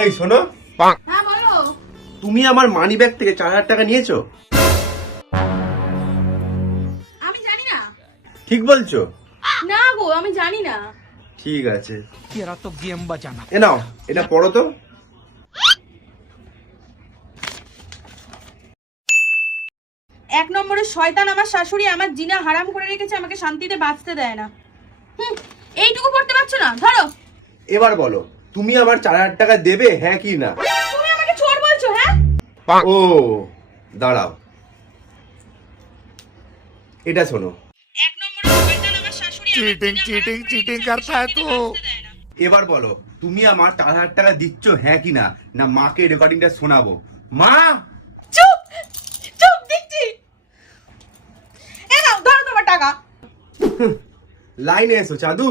এই শোনো, হ্যাঁ বলো। তুমি আমার মানি ব্যাগ থেকে 4,000 টাকা নিয়েছো? আমি জানি না। ঠিক বলছো? না গো, আমি জানি না। ঠিক আছে, तेरा तो गेम बचाना। এ নাও, এটা পড়ো তো। এক নম্বরের শয়তান আমার শাশুড়ি আমার জিনা হারাম করে রেখেছে, আমাকে শান্তিতে বাঁচতে দেয় না। এইটুকু পড়তে পারছো না? ধরো। এবার বলো, তুমি আমার 4,000 টাকা দেবে, হ্যাঁ কি না? তুমি আমাকে চোর বলছো? হ্যাঁ, ও দাঁড়াও, এটা শোনো। এক নম্বরের শয়তান আমার শাশুড়ি चीटिंग चीटिंग चीटिंग करता है तू। এবার বলো, তুমি আমার 4,000 টাকা দিচ্ছ, হ্যাঁ কি না? না মাকে রেকর্ডিংটা শোনাবো? মা, চুপ চুপ, দিচ্ছি। এ নাও, ধরো তোমার টাকা। লাইনে এসো চাদু।